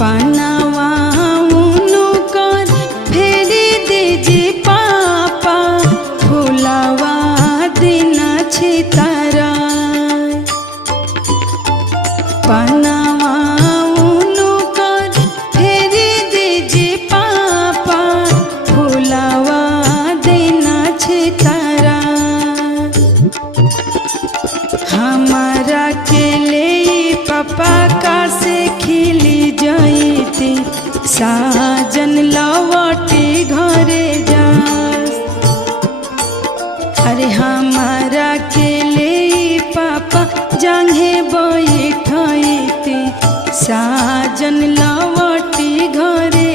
पनावा उनकर फेरी दीजी पापा फुलावा दिन छितारा पनावा उनकर फेरी दीजी पापा फुलावा दिन छितारा हमारा के ले पापा का से खिली जाती साजन लवटी घरे जा अरे हमारा के ले पापा जांघे बैठती साजन लवटी घरे